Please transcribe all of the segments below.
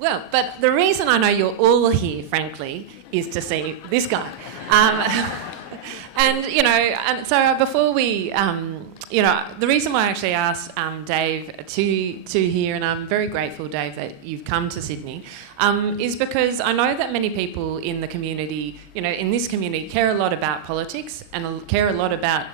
Well, but the reason I know you're all here, frankly, is to see this guy. And so before we, the reason why I actually asked Dave to here, and I'm very grateful, Dave, that you've come to Sydney, is because I know that many people in the community, in this community, care a lot about politics and care a lot about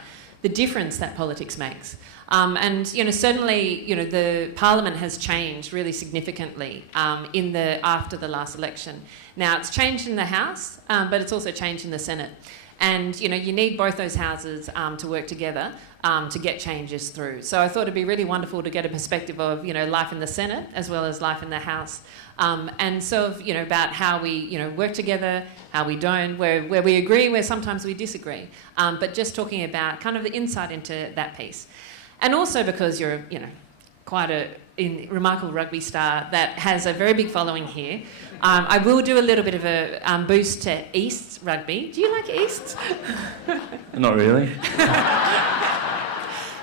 the difference that politics makes. Certainly, the Parliament has changed really significantly after the last election. Now, it's changed in the House, but it's also changed in the Senate. And, you need both those houses to work together to get changes through. So I thought it'd be really wonderful to get a perspective of, life in the Senate as well as life in the House. And sort of, about how we, work together, how we don't, where we agree, where sometimes we disagree. But just talking about kind of the insight into that piece. And also because you're, quite a remarkable rugby star that has a very big following here. I will do a little bit of a boost to East rugby. Do you like East? Not really.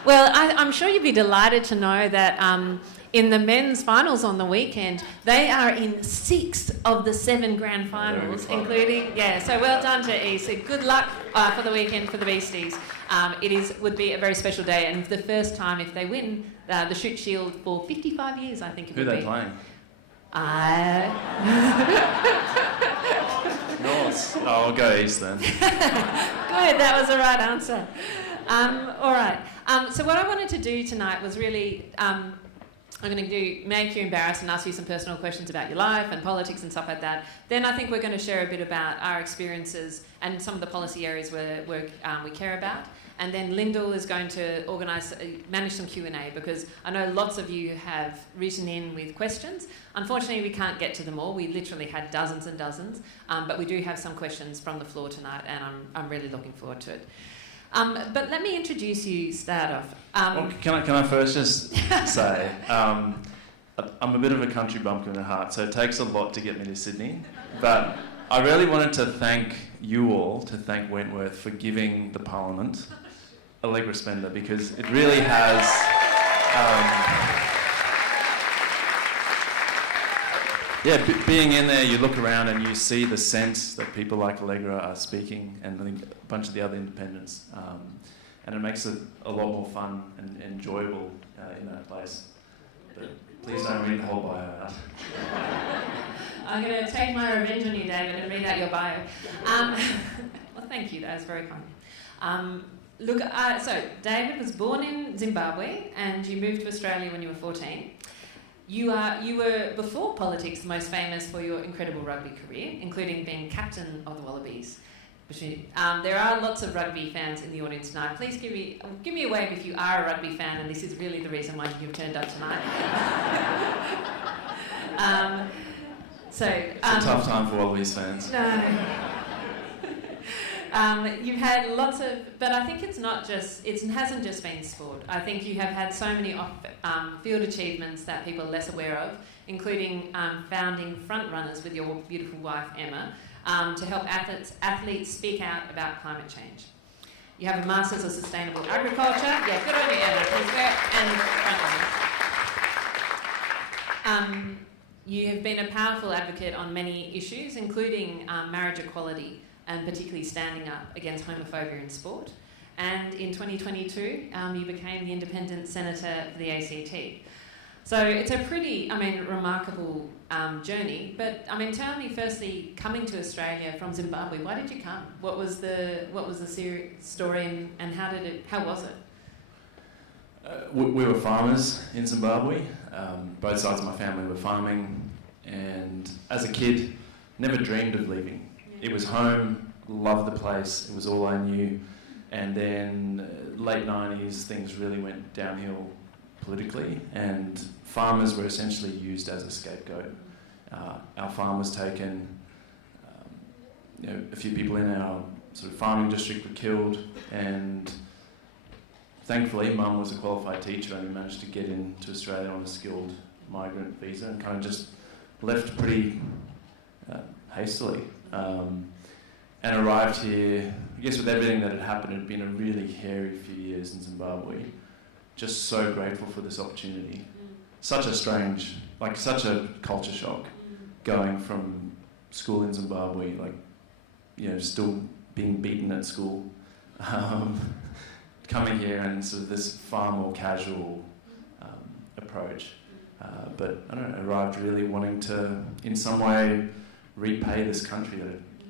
Well, I'm sure you'd be delighted to know that in the men's finals on the weekend, they are in 6 of the 7 grand finals, including, so well done to East. Good luck for the weekend for the Beasties. Would be a very special day, and for the first time, if they win the Shoot Shield for 55 years, I think it would be. Who are they playing? North. Oh, I'll go East then. Good, that was the right answer. All right. So what I wanted to do tonight was really, I'm going to make you embarrassed and ask you some personal questions about your life and politics and stuff like that. Then I think we're going to share a bit about our experiences and some of the policy areas where we care about. And then Lyndall is going to manage some Q&A, because I know lots of you have written in with questions. Unfortunately, we can't get to them all. We literally had dozens and dozens, but we do have some questions from the floor tonight, and I'm really looking forward to it. But let me introduce you, start off. Well, can I first just say, I'm a bit of a country bumpkin at heart, so it takes a lot to get me to Sydney. But I really wanted to thank Wentworth for giving the Parliament Allegra Spender, because it really has... being in there, you look around and you see the sense that people like Allegra are speaking, and I think a bunch of the other independents, and it makes it a lot more fun and enjoyable in that place. But please don't read the whole bio out. I'm going to take my revenge on you, David, and read out your bio. Well, thank you. That was very kind. So David was born in Zimbabwe, and you moved to Australia when you were 14. You were, before politics, most famous for your incredible rugby career, including being captain of the Wallabies. There are lots of rugby fans in the audience tonight. Please give me a wave if you are a rugby fan, and this is really the reason why you've turned up tonight. It's a tough time for Wallabies fans. No. You've had lots of, but I think it hasn't just been sport. I think you have had so many field achievements that people are less aware of, including founding front runners with your beautiful wife Emma to help athletes speak out about climate change. You have a Masters of Sustainable Agriculture. Yeah, good on you, Emma. And front runners. You have been a powerful advocate on many issues, including marriage equality, and particularly standing up against homophobia in sport. And in 2022, you became the independent senator for the ACT. So it's a pretty, remarkable journey. But tell me firstly, coming to Australia from Zimbabwe, why did you come? What was the story, and how was it? We were farmers in Zimbabwe. Both sides of my family were farming, and as a kid, never dreamed of leaving. It was home, loved the place, it was all I knew. And then late 90s, things really went downhill politically, and farmers were essentially used as a scapegoat. Our farm was taken, a few people in our sort of farming district were killed, and thankfully Mum was a qualified teacher and we managed to get into Australia on a skilled migrant visa, and kind of just left pretty hastily. And arrived here, I guess with everything that had happened, it had been a really hairy few years in Zimbabwe. Just so grateful for this opportunity. Such a strange, such a culture shock. going from school in Zimbabwe, like, you know, still being beaten at school, coming here and sort of this far more casual approach. But I don't know, arrived really wanting to, in some way, repay this country.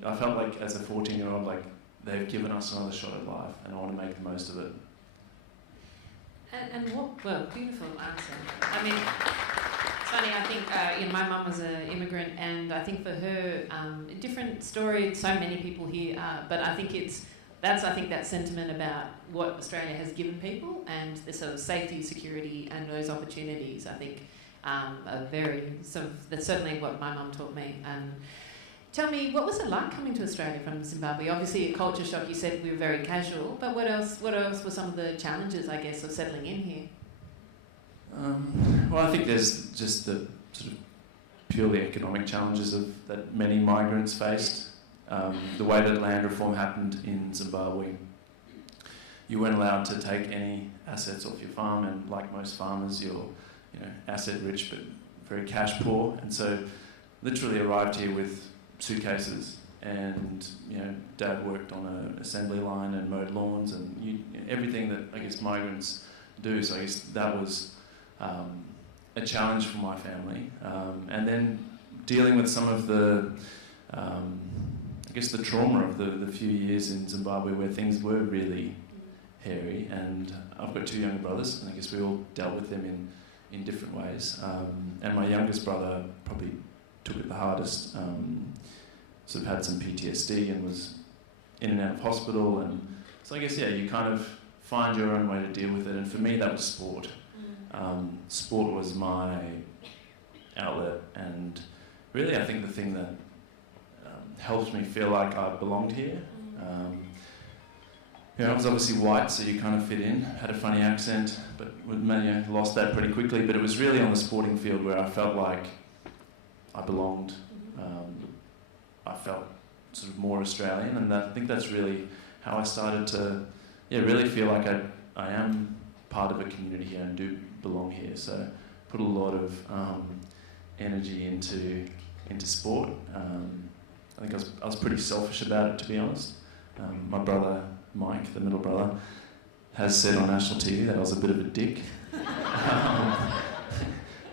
I felt like as a 14-year-old, like they've given us another shot at life, and I want to make the most of it. And what, well, beautiful answer. I mean, it's funny, I think, you know, my mum was an immigrant, and I think for her, a different story, so many people here are, but I think that's that sentiment about what Australia has given people, and the sort of safety, security, and those opportunities, I think, are very, that's certainly what my mum taught me. Tell me, what was it like coming to Australia from Zimbabwe? Obviously a culture shock, you said we were very casual, but what else were some of the challenges, I guess, of settling in here? Well, I think there's just the sort of purely economic challenges that many migrants faced. The way that land reform happened in Zimbabwe, you weren't allowed to take any assets off your farm, and like most farmers, you're, you know, asset rich but very cash poor, and so literally arrived here with suitcases, and, you know, Dad worked on an assembly line and mowed lawns and everything that I guess migrants do. So I guess that was a challenge for my family, and then dealing with some of the I guess the trauma of the few years in Zimbabwe where things were really hairy, and I've got two younger brothers, and I guess we all dealt with them in different ways, and my youngest brother probably took it the hardest, sort of had some PTSD and was in and out of hospital, and so I guess, yeah, you kind of find your own way to deal with it, and for me that was sport. Sport was my outlet, and really I think the thing that helped me feel like I belonged here. You know, I was obviously white, so you kind of fit in, had a funny accent, but lost that pretty quickly, but it was really on the sporting field where I felt like I belonged. I felt sort of more Australian, and I think that's really how I started to really feel like I am part of a community here and do belong here. So put a lot of energy into sport. I think I was pretty selfish about it, to be honest. My brother, Mike, the middle brother, has said on national TV that I was a bit of a dick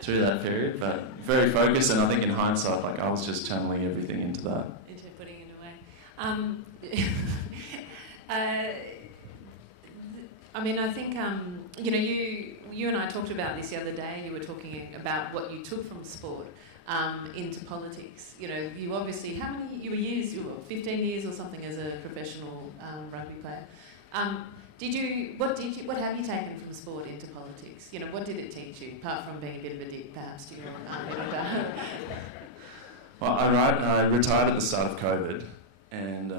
through that period, but very focused, and I think in hindsight, like, I was just channeling everything into that. Into putting it away. I mean, I think, you know, you and I talked about this the other day. You were talking about what you took from sport into politics. You know, you obviously, how many years, 15 years or something as a professional rugby player. What have you taken from sport into politics? You know, what did it teach you, apart from being a bit of a dick, perhaps, to your middle? Well, I retired at the start of COVID, and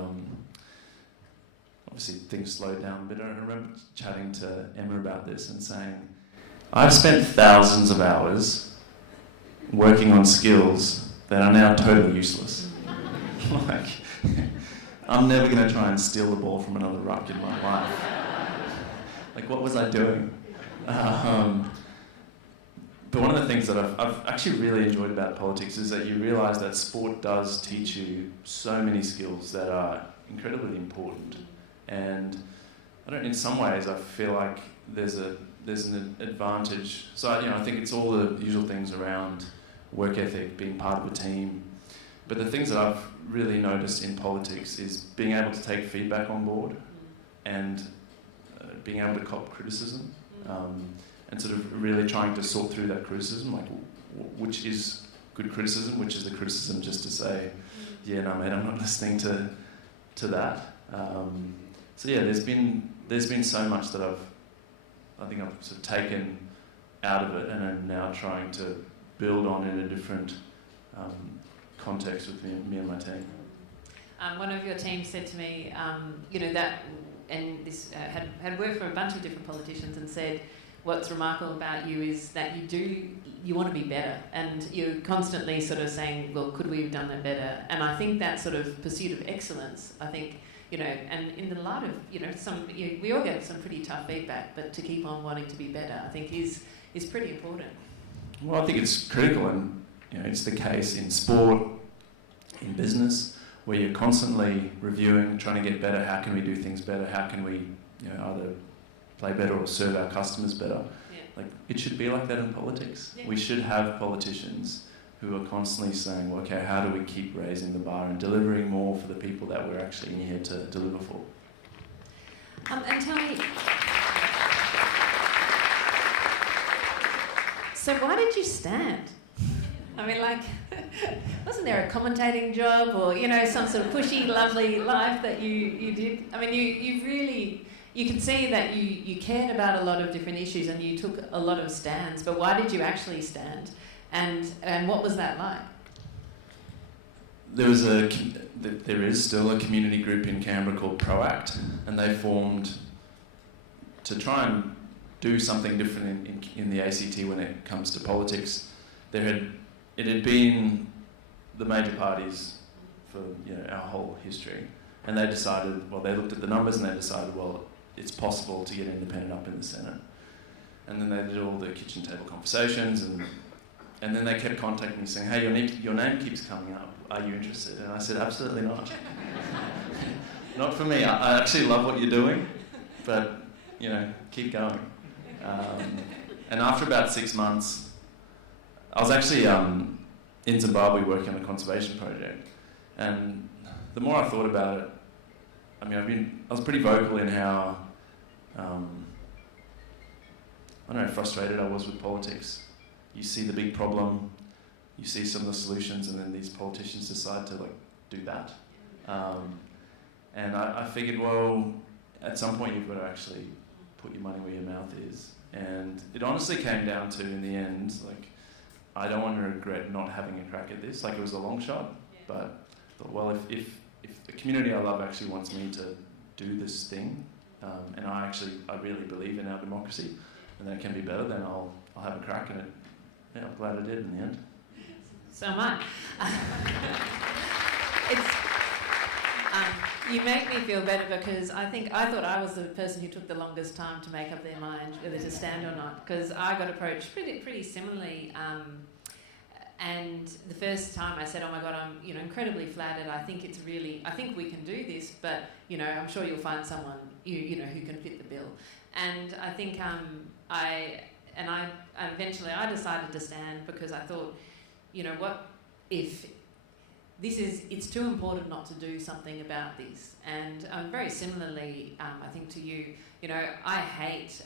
obviously things slowed down a bit. I remember chatting to Emma about this and saying, I've spent thousands of hours working on skills that are now totally useless. Like, I'm never going to try and steal the ball from another ruck in my life. Like, what was I doing? But one of the things that I've actually really enjoyed about politics is that you realise that sport does teach you so many skills that are incredibly important. And in some ways I feel like there's an advantage. So, I think it's all the usual things around work ethic, being part of a team. But the things that I've really noticed in politics is being able to take feedback on board and being able to cop criticism, and sort of really trying to sort through that criticism, like which is good criticism, which is the criticism just to say, yeah, no mate, I'm not listening to that. So yeah, there's been so much that I think I've sort of taken out of it, and I'm now trying to build on in a different context with me and my team. One of your team said to me, that, and this had worked for a bunch of different politicians, and said, what's remarkable about you is that you want to be better, and you're constantly sort of saying, well, could we have done that better? And I think that sort of pursuit of excellence, I think, and in the light of, we all get some pretty tough feedback, but to keep on wanting to be better, I think is pretty important. Well, I think it's critical, and it's the case in sport, in business, where you're constantly reviewing, trying to get better. How can we do things better? How can we, either play better or serve our customers better? Yeah. Like, it should be like that in politics. Yeah. We should have politicians who are constantly saying, well, okay, how do we keep raising the bar and delivering more for the people that we're actually in here to deliver for? And tell me, so why did you stand? I mean, like, wasn't there a commentating job or, some sort of pushy, lovely life that you did? I mean, you really, you could see that you cared about a lot of different issues and you took a lot of stands, but why did you actually stand? And what was that like? There is still a community group in Canberra called ProAct, and they formed to try and do something different in the ACT when it comes to politics. It had been the major parties for our whole history, and they decided, they looked at the numbers and they decided, it's possible to get independent up in the Senate. And then they did all the kitchen table conversations, and then they kept contacting me saying, hey, your name keeps coming up. Are you interested? And I said, absolutely not. Not for me. I actually love what you're doing, but, keep going. And after about 6 months, I was actually in Zimbabwe working on a conservation project. And the more I thought about it, I was pretty vocal in how, frustrated I was with politics. You see the big problem, you see some of the solutions, and then these politicians decide to do that. And I figured, at some point you've got to actually put your money where your mouth is. And it honestly came down to, in the end, I don't want to regret not having a crack at this. It was a long shot, but I thought, if the community I love actually wants me to do this thing, and I really believe in our democracy, and that it can be better, then I'll have a crack at it. Yeah, I'm glad I did in the end. So am I. You make me feel better because I thought I was the person who took the longest time to make up their mind whether to stand or not, because I got approached pretty similarly. And the first time I said, oh my God, I'm incredibly flattered. I think we can do this, but I'm sure you'll find someone who can fit the bill. And I think eventually I decided to stand because I thought, what if it's too important not to do something about this. And very similarly, I think to you, I hate,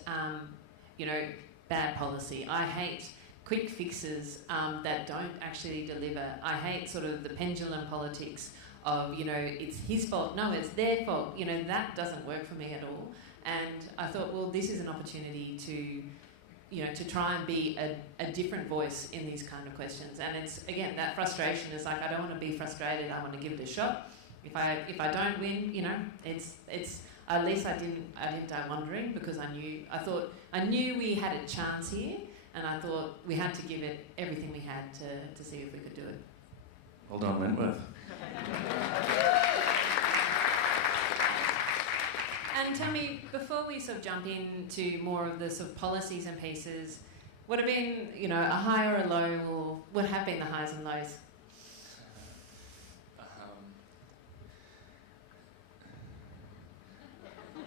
bad policy. I hate quick fixes that don't actually deliver. I hate sort of the pendulum politics of, it's his fault. No, it's their fault. That doesn't work for me at all. And I thought, this is an opportunity to try and be a different voice in these kind of questions. And it's, again, that frustration is I don't want to be frustrated, I want to give it a shot. If I don't win, it's at least I didn't die wondering, because I knew we had a chance here, and I thought we had to give it everything we had to see if we could do it. Well done, Wentworth. And tell me, before we sort of jump into more of the sort of policies and pieces, what have been, a high or a low, or what have been the highs and lows?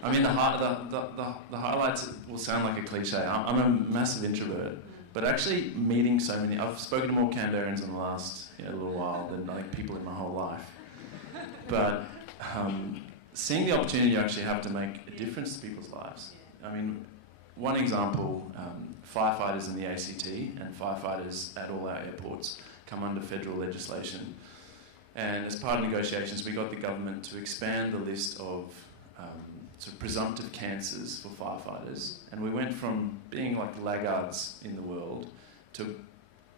The highlights will sound like a cliche. I'm a massive introvert, but actually meeting so many, I've spoken to more Canberrans in the last little while than people in my whole life. But seeing the opportunity you actually have to make a difference to people's lives. One example, firefighters in the ACT and firefighters at all our airports come under federal legislation. And as part of negotiations, we got the government to expand the list of sort of presumptive cancers for firefighters. And we went from being like the laggards in the world to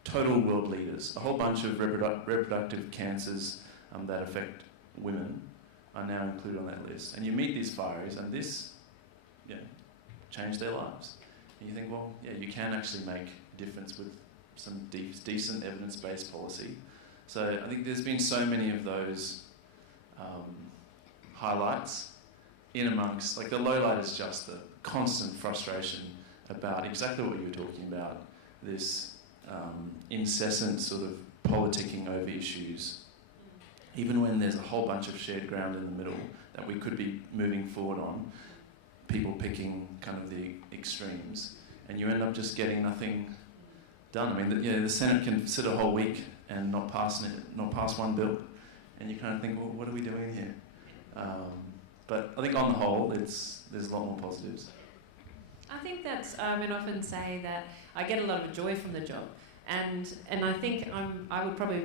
total world leaders. A whole bunch of reproductive cancers that affect women are now included on that list. And you meet these fireys, and this changed their lives. And you think, you can actually make a difference with some decent evidence-based policy. So I think there's been so many of those highlights in amongst, the low light is just the constant frustration about exactly what you were talking about, this incessant sort of politicking over issues, even when there's a whole bunch of shared ground in the middle that we could be moving forward on, people picking kind of the extremes, and you end up just getting nothing done. I mean, the Senate can sit a whole week and not pass one bill, and you kind of think, well, what are we doing here? But I think on the whole, there's a lot more positives. I think that's, I often say that I get a lot of joy from the job, and I think I would probably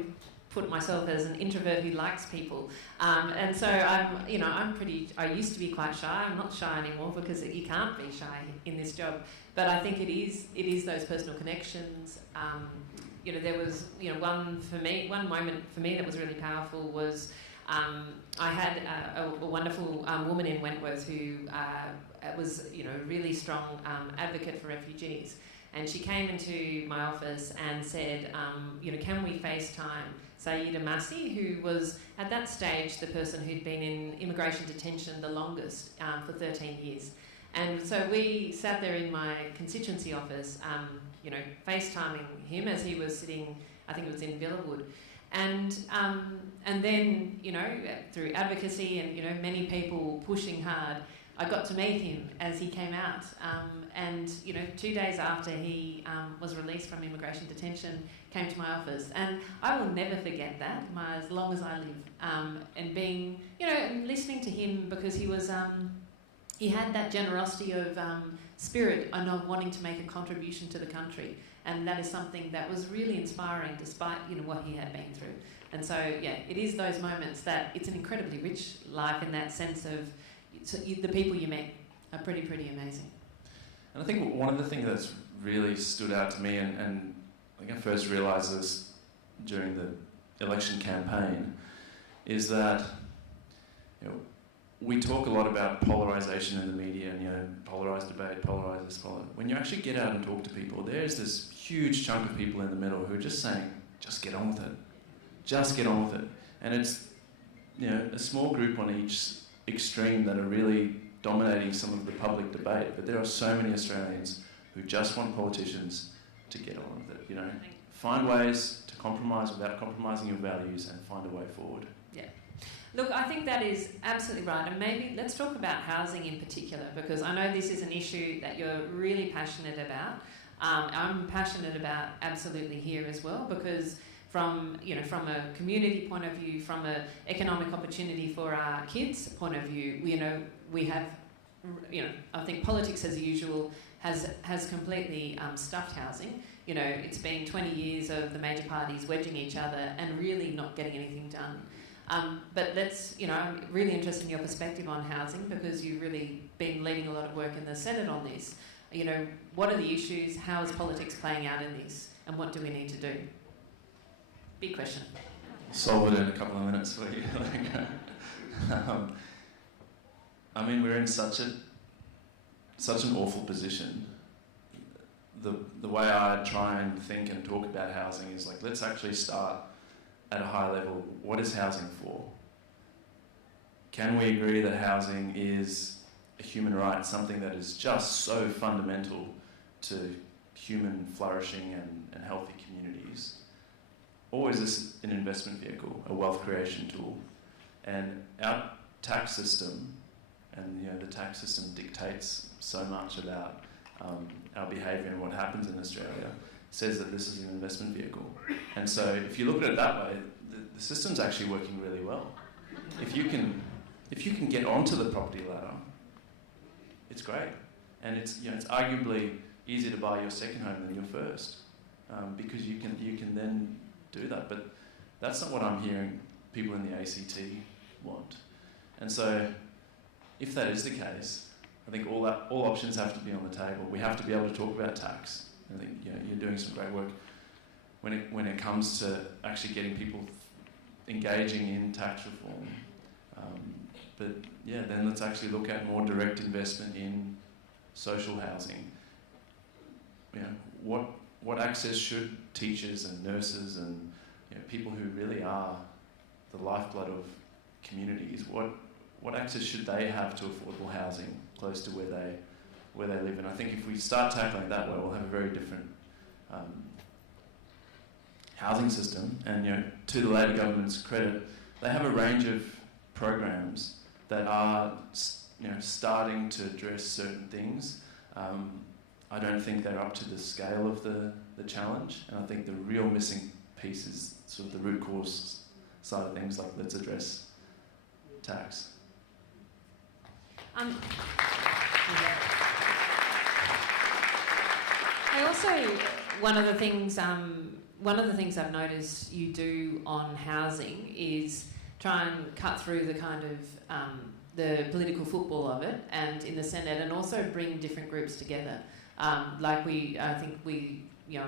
put myself as an introvert who likes people, and so I used to be quite shy. I'm not shy anymore because you can't be shy in this job, but I think it is those personal connections. There was one moment for me that was really powerful was I had a wonderful woman in Wentworth who was a really strong advocate for refugees, and she came into my office and said, can we FaceTime Sayeeda Massi, who was at that stage the person who'd been in immigration detention the longest for 13 years. And so we sat there in my constituency office, FaceTiming him as he was sitting, I think it was in Villawood. And then, through advocacy and, many people pushing hard, I got to meet him as he came out. And 2 days after he was released from immigration detention, came to my office. And I will never forget that, as long as I live. And being, and listening to him, because he was, he had that generosity of spirit and of wanting to make a contribution to the country. And that is something that was really inspiring, despite what he had been through. And so, it is those moments that it's an incredibly rich life in that sense of the people you met are pretty amazing. And I think one of the things that's really stood out to me, and I think I first realised this during the election campaign, is that we talk a lot about polarisation in the media and polarised debate, polarised this, polarised. When you actually get out and talk to people, there's this huge chunk of people in the middle who are just saying, just get on with it. Just get on with it. And it's a small group on each extreme that are really dominating some of the public debate. But there are so many Australians who just want politicians to get on with it. Find ways to compromise without compromising your values and find a way forward. Yeah. Look, I think that is absolutely right, and maybe let's talk about housing in particular, because I know this is an issue that you're really passionate about. I'm passionate about absolutely here as well, because from a community point of view, from an economic opportunity for our kids' point of view, we have, I think politics as usual has completely stuffed housing. It's been 20 years of the major parties wedging each other and really not getting anything done. But I'm really interested in your perspective on housing, because you've really been leading a lot of work in the Senate on this. What are the issues? How is politics playing out in this? And what do we need to do? Big question. Solve it in a couple of minutes for you. We're in such an awful position. The way I try and think and talk about housing is let's actually start at a high level. What is housing for? Can we agree that housing is a human right, something that is just so fundamental to human flourishing and healthy communities? Or is this an investment vehicle, a wealth creation tool? And our tax system, and the tax system dictates so much about our behaviour and what happens in Australia, says that this is an investment vehicle. And so if you look at it that way, the system's actually working really well. If you can get onto the property ladder, it's great. And it's arguably easier to buy your second home than your first, because you can then do that. But that's not what I'm hearing people in the ACT want. And so if that is the case, I think all options have to be on the table. We have to be able to talk about tax. I think you're doing some great work when it comes to actually getting people engaging in tax reform. Then let's actually look at more direct investment in social housing. What access should teachers and nurses and people who really are the lifeblood of communities, what access should they have to affordable housing close to where they live? And I think if we start tackling it that way, we'll have a very different housing system. And to the Labor government's credit, they have a range of programs that are starting to address certain things. I don't think they're up to the scale of the challenge, and I think the real missing piece is sort of the root cause side of things, like let's address tax. I also, one of the things I've noticed you do on housing is try and cut through the kind of the political football of it, and in the Senate, and also bring different groups together. I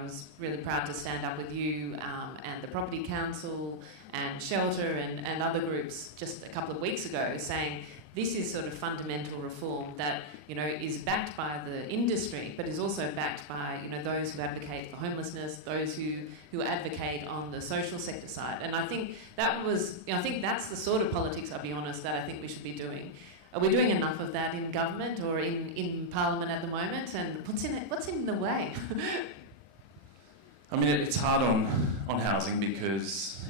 was really proud to stand up with you and the Property Council and Shelter and other groups just a couple of weeks ago, saying this is sort of fundamental reform that is backed by the industry, but is also backed by those who advocate for homelessness, those who advocate on the social sector side. And I think that's the sort of politics, I'll be honest, that I think we should be doing. Are we doing enough of that in government or in Parliament at the moment? And what's in the way? I mean, it's hard on housing because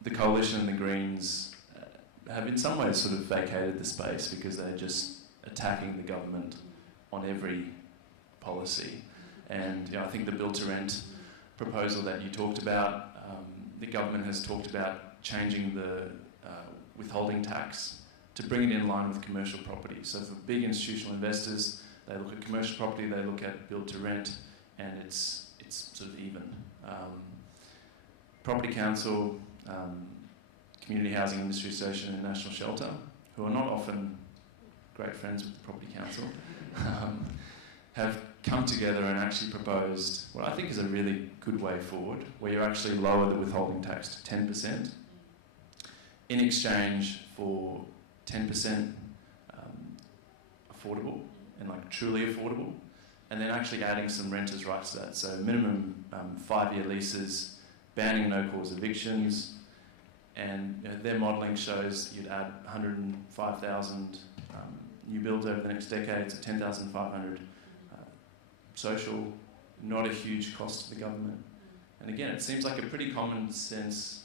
the Coalition and the Greens have in some ways sort of vacated the space because they're just attacking the government on every policy. And I think the build-to-rent proposal that you talked about, the government has talked about changing the withholding tax to bring it in line with commercial property. So for big institutional investors, they look at commercial property, they look at build-to-rent, and it's sort of even. Property Council, Community Housing Industry Association and National Shelter, who are not often great friends with the Property Council, have come together and actually proposed what I think is a really good way forward, where you actually lower the withholding tax to 10% in exchange for 10% affordable and truly affordable, and then actually adding some renters' rights to that. So minimum 5-year leases, banning no-cause evictions, and their modelling shows you'd add 105,000 new builds over the next decade, so 10,500 social, not a huge cost to the government. And again, it seems like a pretty common sense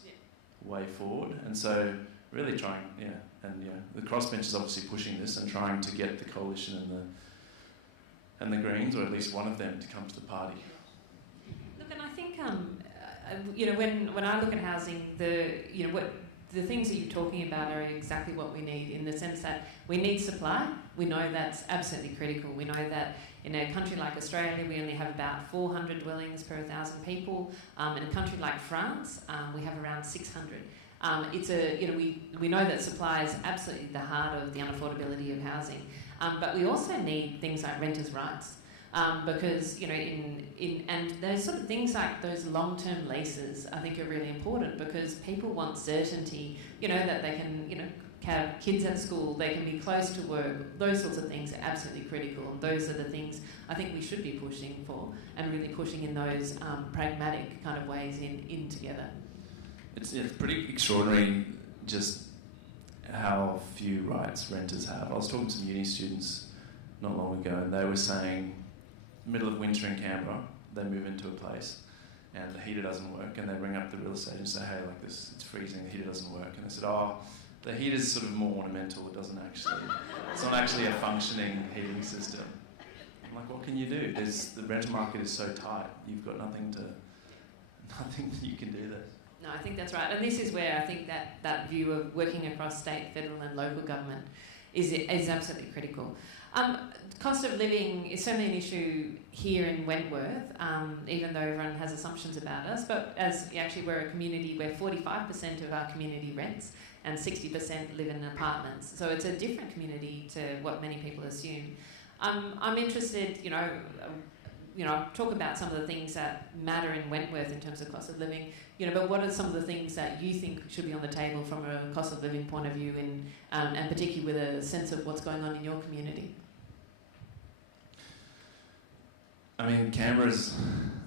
way forward, and so really trying, the crossbench is obviously pushing this and trying to get the Coalition and the Greens, or at least one of them, to come to the party. Look, and I think when I look at housing, the things that you're talking about are exactly what we need, in the sense that we need supply. We know that's absolutely critical. We know that in a country like Australia, we only have about 400 dwellings per 1,000 people. In a country like France, we have around 600. We know that supply is absolutely the heart of the unaffordability of housing, but we also need things like renters' rights. Because and those sort of things like those long-term leases, I think, are really important, because people want certainty. That they can have kids at school, they can be close to work. Those sorts of things are absolutely critical, and those are the things I think we should be pushing for, and really pushing in those pragmatic kind of ways in together. It's pretty extraordinary just how few rights renters have. I was talking to some uni students not long ago, and they were saying, middle of winter in Canberra, they move into a place and the heater doesn't work, and they ring up the real estate and say, hey, it's freezing, the heater doesn't work. And they said, the heater's sort of more ornamental, it's not actually a functioning heating system. I'm like, what can you do? The rental market is so tight, you've got nothing you can do there. No, I think that's right. And this is where I think that view of working across state, federal and local government is absolutely critical. Cost of living is certainly an issue here in Wentworth, even though everyone has assumptions about us, but we're a community where 45% of our community rents and 60% live in apartments. So it's a different community to what many people assume. I'm interested, talk about some of the things that matter in Wentworth in terms of cost of living, but what are some of the things that you think should be on the table from a cost of living point of view, and particularly with a sense of what's going on in your community? I mean, Canberra's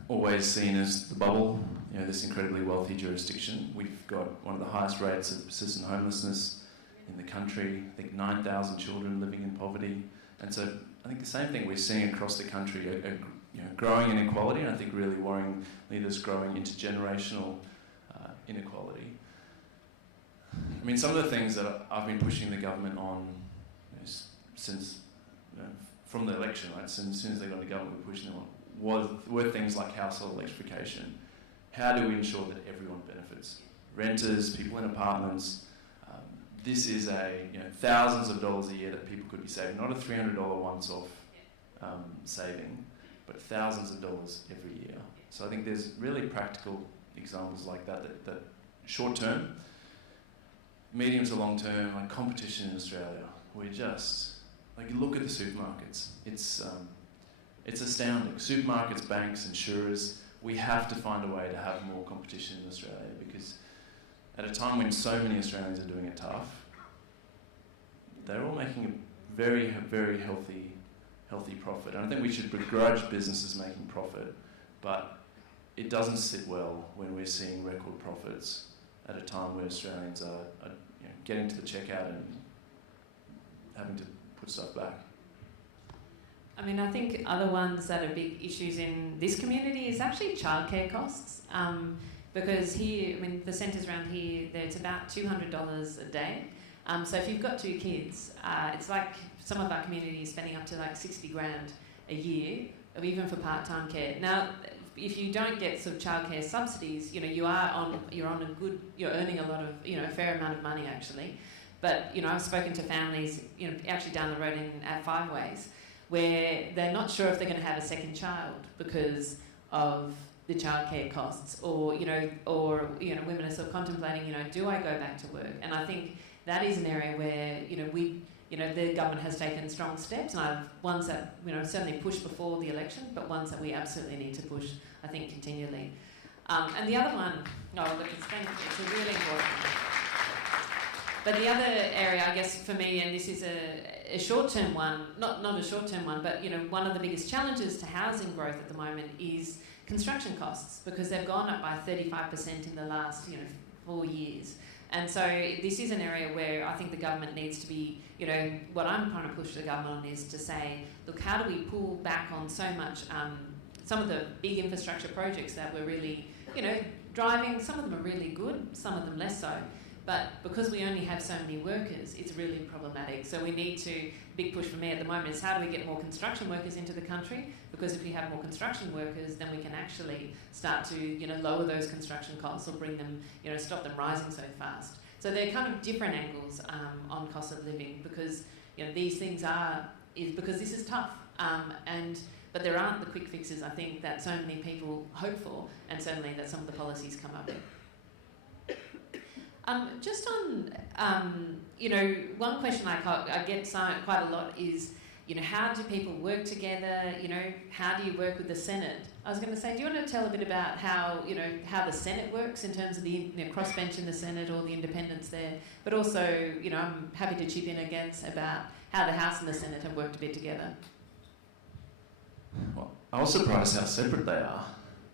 always seen as the bubble, this incredibly wealthy jurisdiction. We've got one of the highest rates of persistent homelessness in the country. I think 9,000 children living in poverty. And so I think the same thing we're seeing across the country, growing inequality, and I think really worryingly there's growing intergenerational inequality. I mean, some of the things that I've been pushing the government on since, from the election, right, as soon as they got the government, we're pushing them on, were things like household electrification. How do we ensure that everyone benefits? Renters, people in apartments. This is thousands of dollars a year that people could be saving, not a $300 once-off saving, but thousands of dollars every year. So I think there's really practical examples like that short-term, medium to long-term, like competition in Australia. We just, you look at the supermarkets, it's astounding. Supermarkets, banks, insurers, we have to find a way to have more competition in Australia, because at a time when so many Australians are doing it tough, they're all making a very, very healthy profit. And I think we should begrudge businesses making profit, but it doesn't sit well when we're seeing record profits at a time where Australians are getting to the checkout and having to put stuff back. I mean, I think other ones that are big issues in this community is actually childcare costs. Because here, I mean, the centres around here, it's about $200 a day. So if you've got 2 kids, it's like some of our communities spending up to like 60 grand a year, or even for part-time care. Now, if you don't get sort of childcare subsidies, you're earning a lot of, a fair amount of money actually. But I've spoken to families, actually down the road at Five Ways, where they're not sure if they're going to have a second child because of the childcare costs, or women are sort of contemplating, do I go back to work? And I think that is an area where the government has taken strong steps, and I've ones that certainly pushed before the election, but ones that we absolutely need to push, I think, continually. And the other one, it's a really important one. But the other area, I guess, for me, and this is a short-term one, not a short-term one, but one of the biggest challenges to housing growth at the moment is construction costs, because they've gone up by 35% in the last 4 years. And so this is an area where I think the government needs to be, what I'm trying to push the government on is to say, look, how do we pull back on so much, some of the big infrastructure projects that we're really, driving, some of them are really good, some of them less so. But because we only have so many workers, it's really problematic. So we need to, big push for me at the moment is how do we get more construction workers into the country? Because if we have more construction workers, then we can actually start to, lower those construction costs or bring them, stop them rising so fast. So they're kind of different angles on cost of living, because, these things because this is tough. But there aren't the quick fixes, I think, that so many people hope for, and certainly that some of the policies come up with. Just on, one question I get quite a lot is, how do people work together? How do you work with the Senate? I was going to say, do you want to tell a bit about how the Senate works in terms of the crossbench in the Senate or the independents there? But also, I'm happy to chip in against about how the House and the Senate have worked a bit together. Well, I was surprised how separate they are.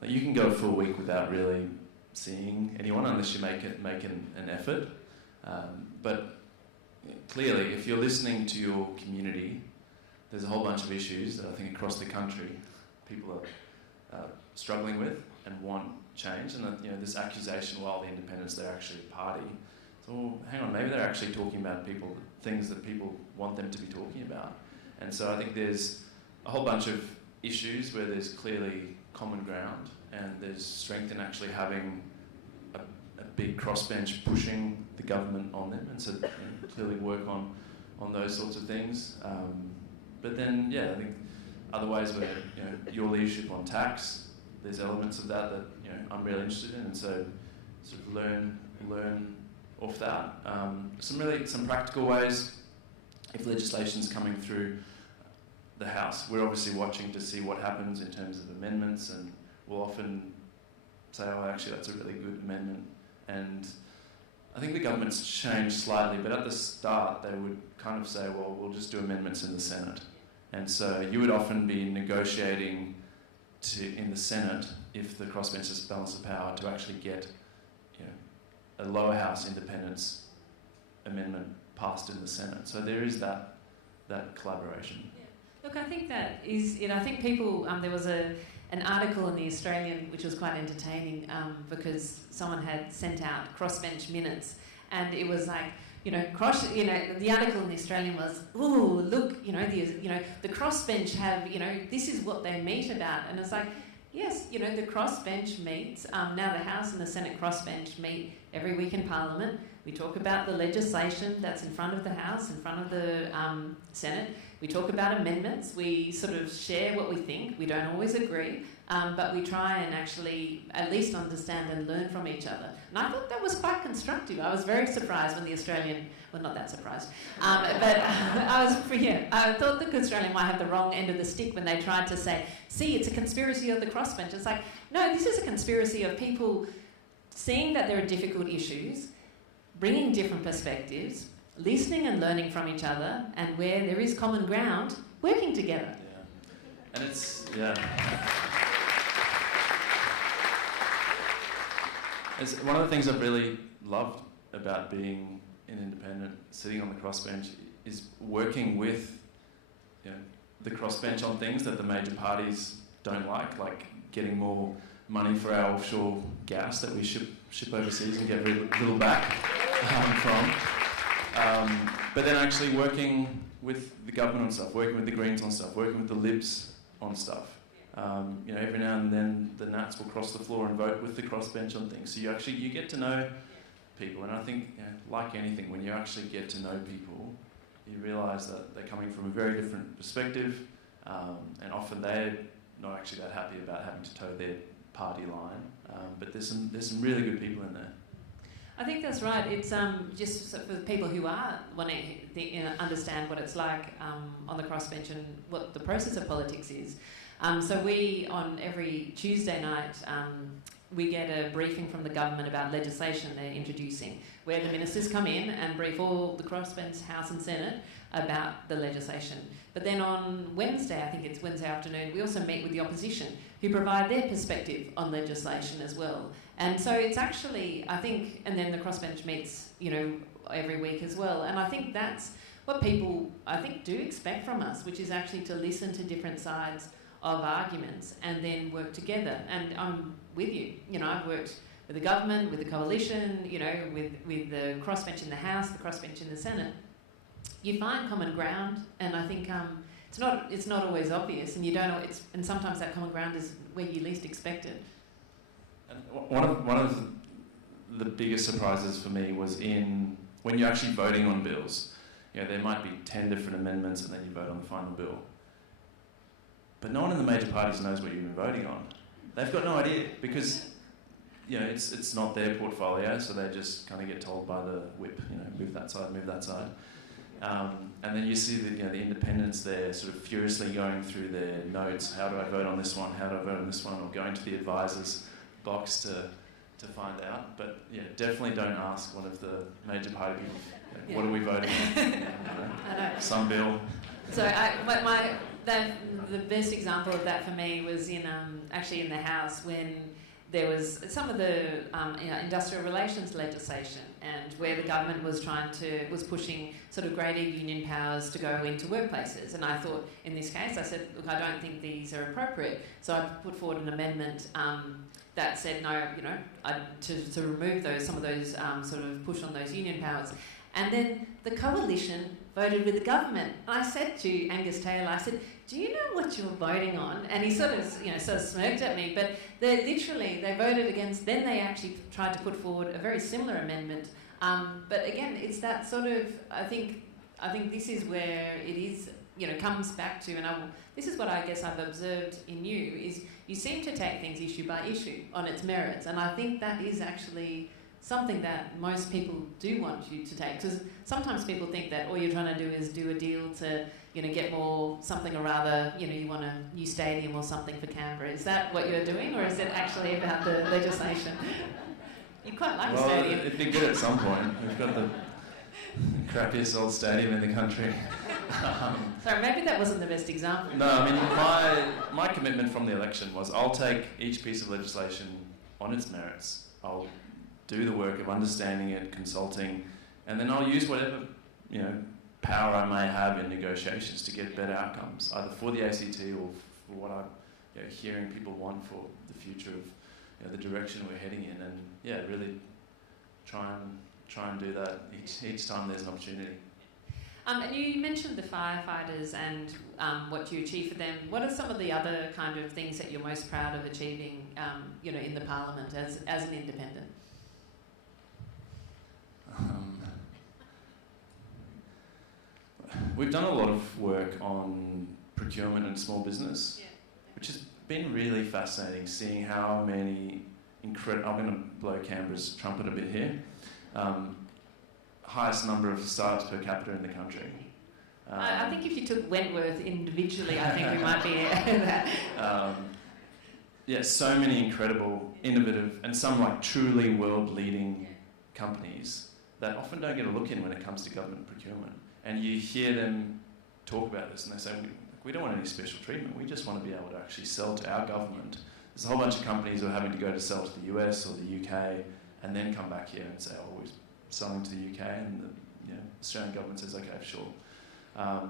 You can go a full week without really seeing anyone unless you make an effort. But clearly, if you're listening to your community, there's a whole bunch of issues that I think across the country people are struggling with and want change. And this accusation, while the independents, they're actually a party. So well, hang on, maybe they're actually talking about things that people want them to be talking about. And so I think there's a whole bunch of issues where there's clearly common ground, and there's strength in actually having a big crossbench pushing the government on them, and so clearly work on those sorts of things. But then, I think other ways where your leadership on tax, there's elements of that I'm really interested in, and so sort of learn off that. Some practical ways, if legislation's coming through the House, we're obviously watching to see what happens in terms of amendments, and we'll often say, oh, actually, that's a really good amendment. And I think the government's changed slightly, but at the start, they would kind of say, well, we'll just do amendments in the Senate. And so you would often be negotiating in the Senate, if the crossbench has balance of power, to actually get a lower house independence amendment passed in the Senate. So there is that collaboration. Look, I think that is it. I think people, there was an article in the Australian which was quite entertaining because someone had sent out crossbench minutes, and it was like, the article in the Australian was, ooh, look, the crossbench have, this is what they meet about, and it's like, yes, the crossbench meets. Now the House and the Senate crossbench meet every week in Parliament. We talk about the legislation that's in front of the House, in front of the Senate. We talk about amendments. We sort of share what we think. We don't always agree, but we try and actually at least understand and learn from each other. And I thought that was quite constructive. I was very surprised when the Australian, well, not that surprised, but I thought the Australian might have the wrong end of the stick when they tried to say, see, it's a conspiracy of the crossbench. It's like, no, this is a conspiracy of people seeing that there are difficult issues, bringing different perspectives, listening and learning from each other, and where there is common ground, working together. Yeah. And it's one of the things I've really loved about being an independent, sitting on the crossbench, is working with the crossbench on things that the major parties don't like getting more money for our offshore gas that we ship overseas and get very little back from. But then actually working with the government on stuff, working with the Greens on stuff, working with the Libs on stuff. Every now and then the Nats will cross the floor and vote with the crossbench on things. So you get to know people, and I think, like anything, when you actually get to know people, you realise that they're coming from a very different perspective, and often they're not actually that happy about having to toe their party line. But there's some really good people in there. I think that's right. It's just for the people who are wanting to understand what it's like on the crossbench and what the process of politics is. So we, on every Tuesday night, we get a briefing from the government about legislation they're introducing, where the ministers come in and brief all the crossbench, House and Senate, about the legislation. But then on Wednesday, I think it's Wednesday afternoon, we also meet with the opposition, who provide their perspective on legislation as well. And so it's actually, I think, and then the crossbench meets, every week as well. And I think that's what people, I think, do expect from us, which is actually to listen to different sides of arguments and then work together. And I'm with you. I've worked with the government, with the coalition, with the crossbench in the House, the crossbench in the Senate. You find common ground, and I think it's not always obvious, and you don't know. And sometimes that common ground is where you least expect it. And one of the biggest surprises for me was when you're actually voting on bills. There might be 10 different amendments, and then you vote on the final bill. But no one in the major parties knows what you've been voting on. They've got no idea, because it's not their portfolio, so they just kind of get told by the whip, move that side. And then you see the independents there sort of furiously going through their notes. How do I vote on this one? How do I vote on this one? Or going to the advisors box to find out. But definitely don't ask one of the major party people, what are we voting on? I know. Some bill. So the best example of that for me was actually in the House, when there was some of the industrial relations legislation, and where the government was pushing sort of greater union powers to go into workplaces. And I thought, in this case, I said, look, I don't think these are appropriate. So I put forward an amendment that said no, to remove some of those sort of push on those union powers. And then the coalition voted with the government. And I said to Angus Taylor, I said, do you know what you're voting on? And he sort of smirked at me, but they voted against, then they actually tried to put forward a very similar amendment. But again, it's that sort of, I think this is where it is, comes back to, and this is what I guess I've observed in you, is you seem to take things issue by issue on its merits. And I think that is actually something that most people do want you to take, because sometimes people think that all you're trying to do is do a deal to get more something, or rather you want a new stadium or something for Canberra. Is that what you're doing, or is it actually about the legislation? You'd quite like a stadium. It'd be good at some point. We've got the crappiest old stadium in the country. Sorry, maybe that wasn't the best example. No, I mean, my commitment from the election was I'll take each piece of legislation on its merits. I'll do the work of understanding it, consulting, and then I'll use whatever power I may have in negotiations to get better outcomes, either for the ACT or for what I'm hearing people want for the future of the direction we're heading in, and really try and do that each time there's an opportunity. And you mentioned the firefighters and what you achieve for them. What are some of the other kind of things that you're most proud of achieving, in the Parliament as an independent? We've done a lot of work on procurement and small business, which has been really fascinating, seeing how many I'm going to blow Canberra's trumpet a bit here. Highest number of startups per capita in the country. I think if you took Wentworth individually, I think we might be that. So many incredible, innovative, and some like truly world-leading companies that often don't get a look in when it comes to government procurement. And you hear them talk about this and they say, we don't want any special treatment, we just want to be able to actually sell to our government. There's a whole bunch of companies who are having to go to sell to the US or the UK and then come back here and say, we're selling to the UK, and the Australian government says, okay, sure. I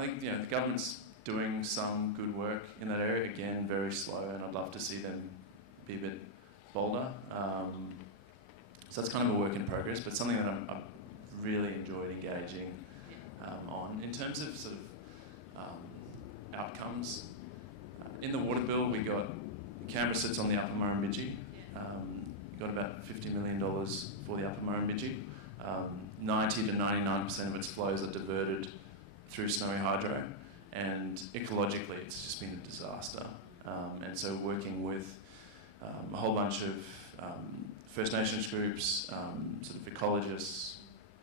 think the government's doing some good work in that area, again, very slow, and I'd love to see them be a bit bolder. So that's kind of a work in progress, but something that I've really enjoyed engaging on. In terms of sort of outcomes, in the water bill, Canberra sits on the Upper Murrumbidgee. Got about $50 million for the Upper Murrumbidgee. 90 to 99% of its flows are diverted through Snowy Hydro, and ecologically it's just been a disaster. And so working with a whole bunch of First Nations groups, sort of ecologists,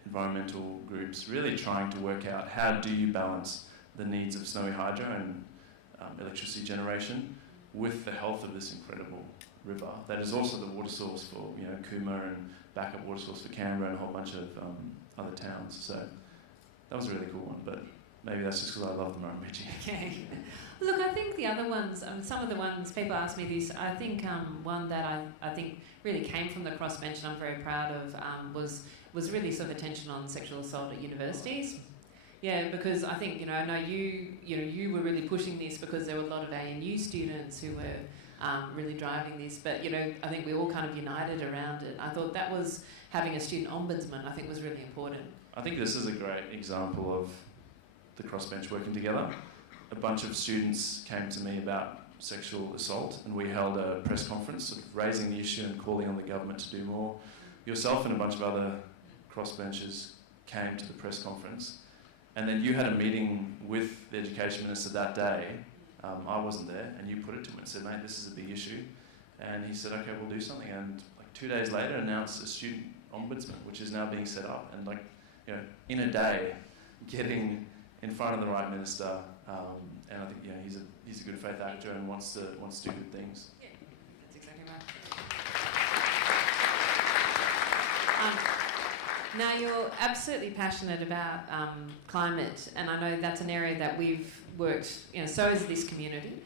environmental groups, really trying to work out how do you balance the needs of Snowy Hydro and electricity generation with the health of this incredible river that is also the water source for Cooma and backup water source for Canberra and a whole bunch of other towns. So that was a really cool one, but maybe that's just because I love the Murrumbidgee. Okay. Look, I think the other ones, some of the ones people ask me this, I think one that I think really came from the crossbench and I'm very proud of was really sort of attention on sexual assault at universities. Yeah, because I think, I know you were really pushing this because there were a lot of ANU students who were really driving this, but, I think we all kind of united around it. I thought that was having a student ombudsman, I think was really important. I think this is a great example of the crossbench working together. A bunch of students came to me about sexual assault and we held a press conference sort of raising the issue and calling on the government to do more. Yourself and a bunch of other crossbenchers came to the press conference. And then you had a meeting with the Education Minister that day. I wasn't there, and you put it to him and said, mate, this is a big issue. And he said, okay, we'll do something. And 2 days later announced a student ombudsman, which is now being set up. And in a day, getting in front of the right minister, and I think he's a good faith actor and wants to do good things. Yeah, that's exactly right. Now, you're absolutely passionate about climate, and I know that's an area that we've worked, so is this community,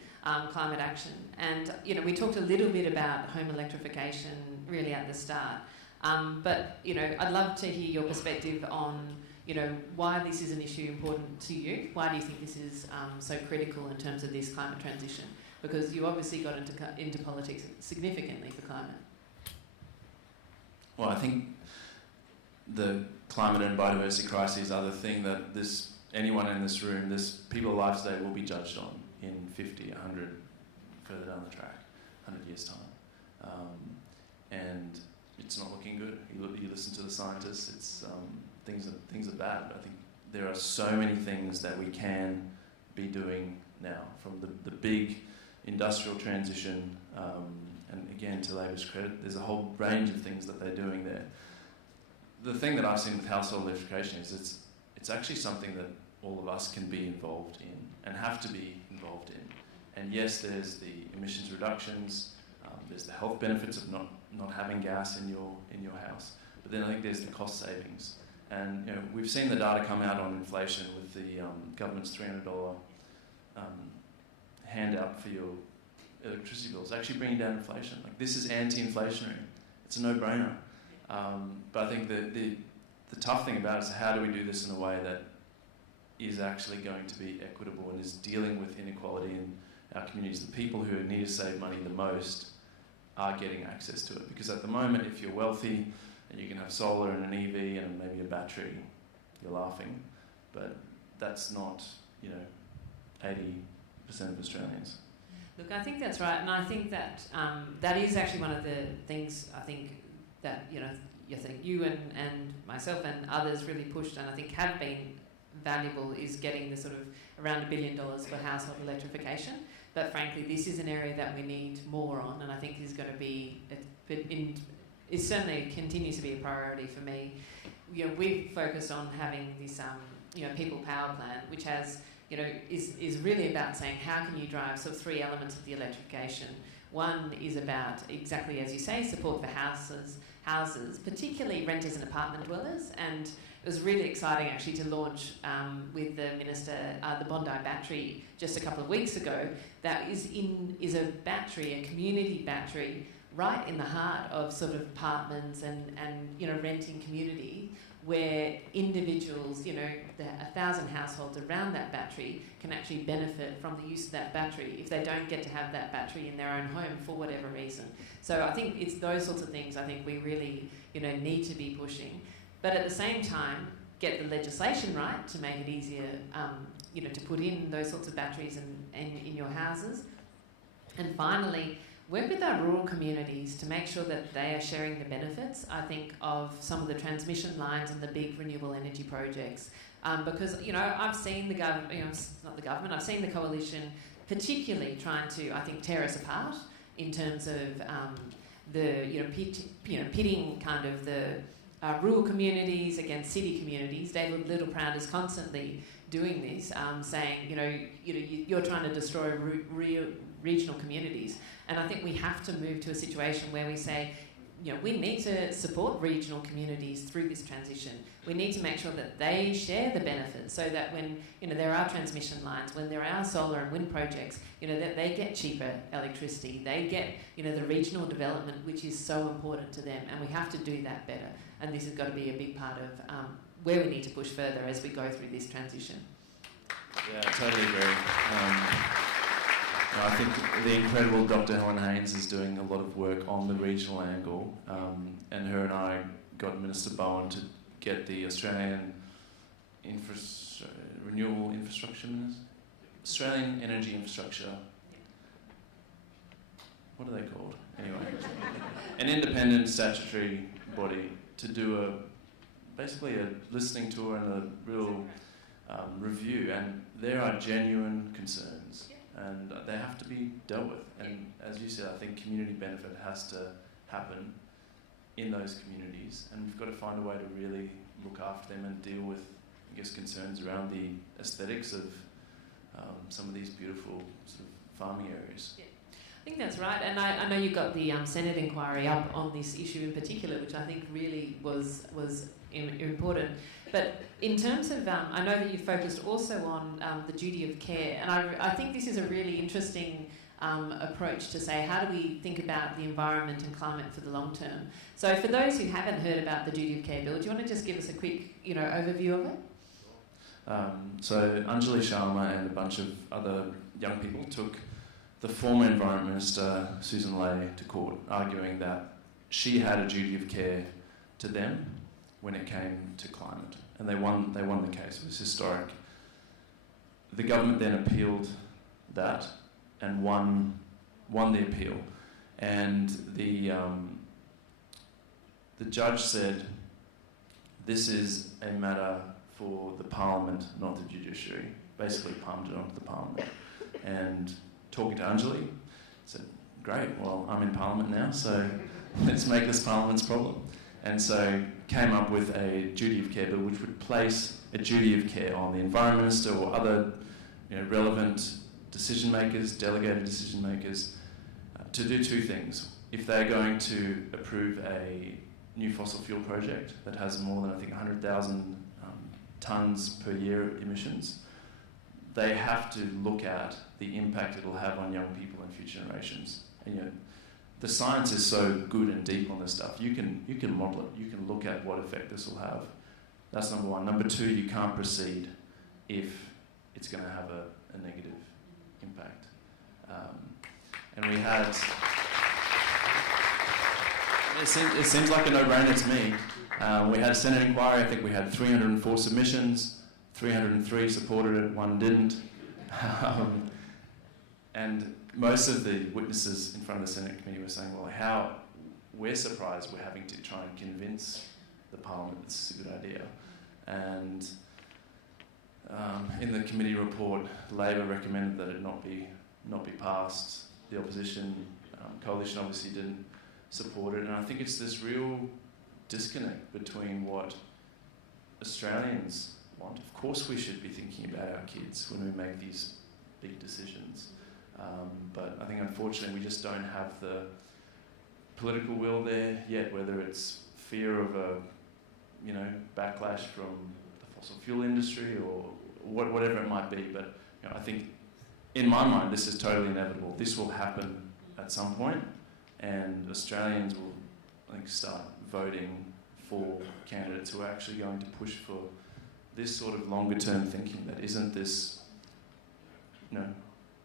climate action. And, we talked a little bit about home electrification really at the start, but, I'd love to hear your perspective on, why this is an issue important to you. Why do you think this is so critical in terms of this climate transition? Because you obviously got into politics significantly for climate. Well, I think the climate and biodiversity crises are the thing that anyone in this room, people alive today will be judged on in 50, 100, further down the track, 100 years' time. And it's not looking good. You listen to the scientists, things are bad. But I think there are so many things that we can be doing now, from the big industrial transition, and again, to Labor's credit, there's a whole range of things that they're doing there. The thing that I've seen with household electrification is it's actually something that all of us can be involved in and have to be involved in. And yes, there's the emissions reductions, there's the health benefits of not having gas in your house, but then I think there's the cost savings. And we've seen the data come out on inflation with the government's $300 handout for your electricity bills, actually bringing down inflation. This is anti-inflationary. It's a no-brainer. But I think the the tough thing about it is how do we do this in a way that is actually going to be equitable and is dealing with inequality in our communities. The people who need to save money the most are getting access to it. Because at the moment, if you're wealthy and you can have solar and an EV and maybe a battery, you're laughing. But that's not, 80% of Australians. Look, I think that's right, and I think that that is actually one of the things I think that you and myself and others really pushed, and I think have been valuable, is getting the sort of around $1 billion for household electrification. But frankly, this is an area that we need more on, and I think is going to be it certainly continues to be a priority for me. We've focused on having this people power plant, which has is really about saying how can you drive sort of three elements of the electrification. One is about, exactly as you say, support for houses, particularly renters and apartment dwellers. And it was really exciting actually to launch with the Minister the Bondi battery just a couple of weeks ago. That is a battery, a community battery, right in the heart of sort of apartments and renting community, where individuals, the 1,000 households around that battery can actually benefit from the use of that battery if they don't get to have that battery in their own home for whatever reason. So I think it's those sorts of things I think we really, need to be pushing. But at the same time, get the legislation right to make it easier, to put in those sorts of batteries in your houses. And finally, work with our rural communities to make sure that they are sharing the benefits, I think, of some of the transmission lines and the big renewable energy projects. Because, I've seen the government, not the government, I've seen the coalition particularly trying to, I think, tear us apart in terms of pitting kind of the rural communities against city communities. David Littleproud is constantly doing this, saying, you're trying to destroy regional communities. And I think we have to move to a situation where we say, we need to support regional communities through this transition. We need to make sure that they share the benefits so that when, there are transmission lines, when there are solar and wind projects, that they get cheaper electricity. They get, the regional development, which is so important to them. And we have to do that better. And this has got to be a big part of where we need to push further as we go through this transition. Yeah, I totally agree. I think the incredible Dr. Helen Haynes is doing a lot of work on the regional angle, and her and I got Minister Bowen to get the Australian Renewable Infrastructure Minister? Australian Energy Infrastructure. What are they called? Anyway, an independent statutory body to do basically a listening tour and a real review, and there are genuine concerns. And they have to be dealt with. And as you said, I think community benefit has to happen in those communities. And we've got to find a way to really look after them and deal with, concerns around the aesthetics of some of these beautiful sort of farming areas. Yeah. I think that's right. And I know you got the Senate inquiry up on this issue in particular, which I think really was important. But in terms of, I know that you focused also on the duty of care, and I think this is a really interesting approach to say, how do we think about the environment and climate for the long term? So for those who haven't heard about the duty of care bill, do you want to just give us a quick, overview of it? So Anjali Sharma and a bunch of other young people took the former Environment Minister, Susan Ley, to court, arguing that she had a duty of care to them when it came to climate. And they won the case. It was historic. The government then appealed that and won the appeal. And the judge said, this is a matter for the Parliament, not the judiciary. Basically palmed it onto the Parliament. And talking to Anjali, said, great, well, I'm in Parliament now, so let's make this Parliament's problem. And so came up with a duty of care bill which would place a duty of care on the Environment Minister or other relevant decision makers, delegated decision makers, to do two things. If they're going to approve a new fossil fuel project that has more than, I think, 100,000 tonnes per year emissions, they have to look at the impact it'll have on young people and future generations. And the science is so good and deep on this stuff. You can model it. You can look at what effect this will have. That's number one. Number two, you can't proceed if it's going to have a negative impact. And we had... It seems like a no-brainer to me. We had a Senate inquiry. I think we had 304 submissions. 303 supported it, 1 didn't. And most of the witnesses in front of the Senate committee were saying, well, we're surprised we're having to try and convince the Parliament that this is a good idea. And in the committee report, Labor recommended that it not be passed. The opposition coalition obviously didn't support it, and I think it's this real disconnect between what Australians want. Of course we should be thinking about our kids when we make these big decisions, but I think unfortunately we just don't have the political will there yet, whether it's fear of a backlash from the fossil fuel industry or whatever it might be. But I think in my mind this is totally inevitable. This will happen at some point, and Australians will, I think, start voting for candidates who are actually going to push for this sort of longer term thinking that isn't this,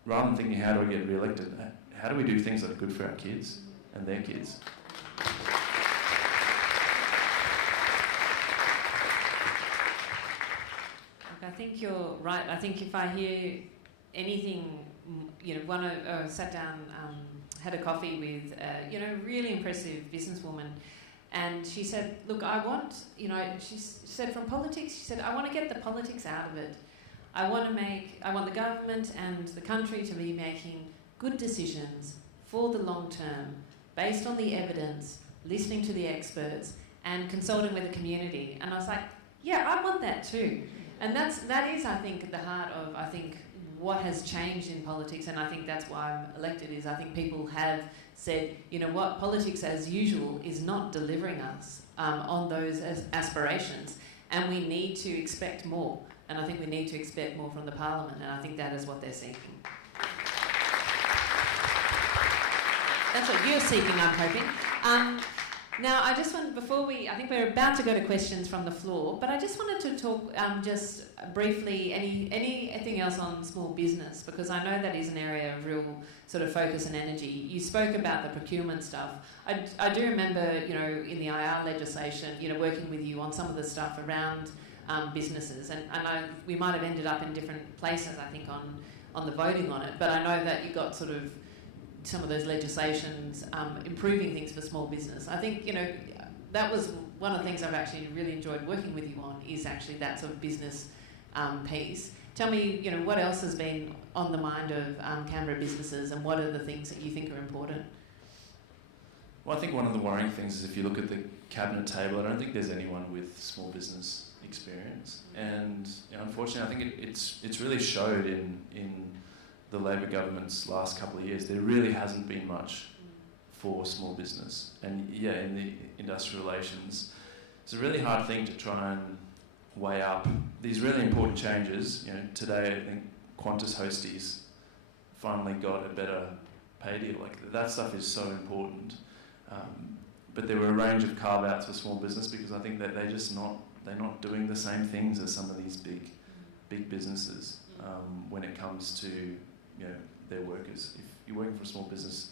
rather than thinking how do we get re-elected, how do we do things that are good for our kids and their kids? I think you're right. I think if I hear anything, sat down, had a coffee with, a really impressive businesswoman, and she said, look, I want, she said from politics, she said, I want to get the politics out of it. I want the government and the country to be making good decisions for the long term, based on the evidence, listening to the experts, and consulting with the community. And I was like, yeah, I want that too. And that is, I think, at the heart of, what has changed in politics, and I think that's why I'm elected, is I think people have said, what, politics as usual is not delivering us on those aspirations, and we need to expect more. And I think we need to expect more from the Parliament, and I think that is what they're seeking. That's what you're seeking, I'm hoping. Now, I just want, I think we're about to go to questions from the floor, but I just wanted to talk just briefly, anything else on small business, because I know that is an area of real sort of focus and energy. You spoke about the procurement stuff. I do remember, in the IR legislation, working with you on some of the stuff around businesses, and we might have ended up in different places, I think, on the voting on it, but I know that you got sort of some of those legislations improving things for small business. I think, that was one of the things I've actually really enjoyed working with you on, is actually that sort of business piece. Tell me, what else has been on the mind of Canberra businesses, and what are the things that you think are important? Well, I think one of the worrying things is if you look at the cabinet table, I don't think there's anyone with small business experience. And unfortunately, I think it's really showed in the Labor government's last couple of years. There really hasn't been much for small business. And in the industrial relations, it's a really hard thing to try and weigh up these really important changes. Today I think Qantas Hosties finally got a better pay deal. Like, that stuff is so important. But there were a range of carve-outs for small business, because I think that they're not doing the same things as some of these big businesses when it comes to their workers. If you're working for a small business,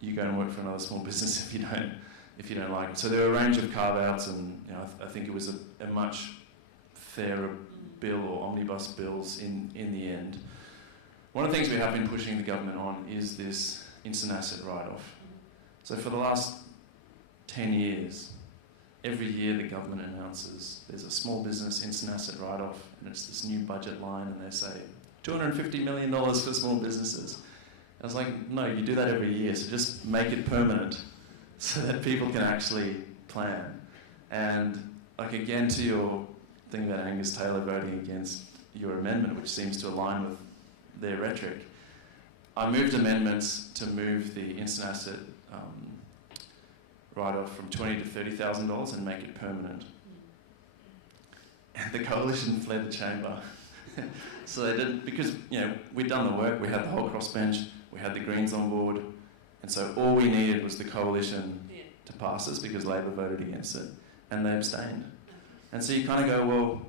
you go and work for another small business if you don't like it. So there were a range of carve-outs, and I think it was a much fairer bill, or omnibus bills in the end. One of the things we have been pushing the government on is this instant asset write-off. So for the last 10 years, every year the government announces there's a small business instant asset write-off, and it's this new budget line, and they say $250 million for small businesses. I was like, no, you do that every year, so just make it permanent so that people can actually plan. And again, to your thing about Angus Taylor voting against your amendment, which seems to align with their rhetoric, I moved amendments to move the instant asset write-off from $20,000 to $30,000 and make it permanent. And the coalition fled the chamber. So they did, because we'd done the work, we had the whole crossbench, we had the Greens on board, and so all we needed was the coalition to pass this, because Labor voted against it, and they abstained. And so you kind of go, well,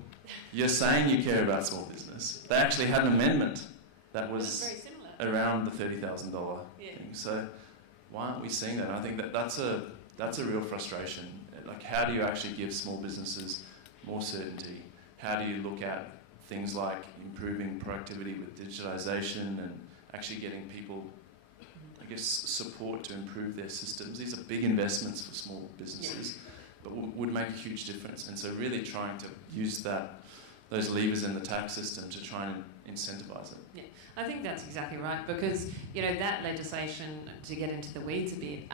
you're saying you care about small business. They actually had an amendment that was very similar. around the $30,000 thing. So why aren't we seeing that? And I think that's a real frustration. Like, how do you actually give small businesses more certainty? How do you look at things like improving productivity with digitization and actually getting people, I guess, support to improve their systems? These are big investments for small businesses, but would make a huge difference. And so really trying to use those levers in the tax system to try and incentivise it. Yeah, I think that's exactly right, because, that legislation, to get into the weeds a bit,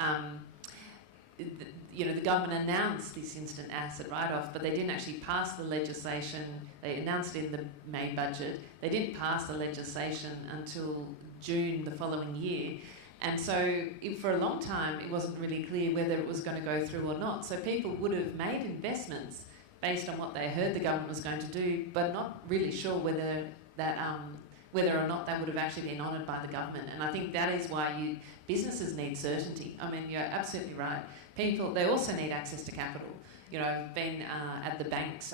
the government announced this instant asset write-off, but they didn't actually pass the legislation. They announced it in the May budget. They didn't pass the legislation until June the following year. And so for a long time, it wasn't really clear whether it was going to go through or not. So people would have made investments based on what they heard the government was going to do, but not really sure whether or not that would have actually been honoured by the government. And I think that is why businesses need certainty. I mean, you're absolutely right. People, they also need access to capital. I've been at the banks,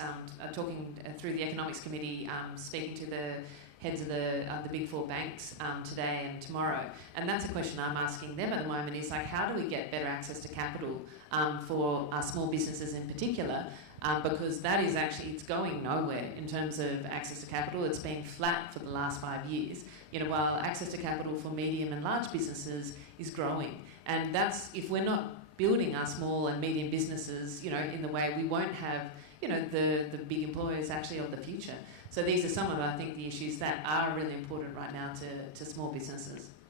talking through the Economics Committee, speaking to the heads of the big four banks today and tomorrow. And that's a question I'm asking them at the moment, is like, how do we get better access to capital for small businesses in particular? Because that is actually, it's going nowhere in terms of access to capital. It's been flat for the last 5 years, while access to capital for medium and large businesses is growing. And that's, if we're not building our small and medium businesses, in the way, we won't have, the big employers actually of the future. So these are some of, I think, the issues that are really important right now to small businesses.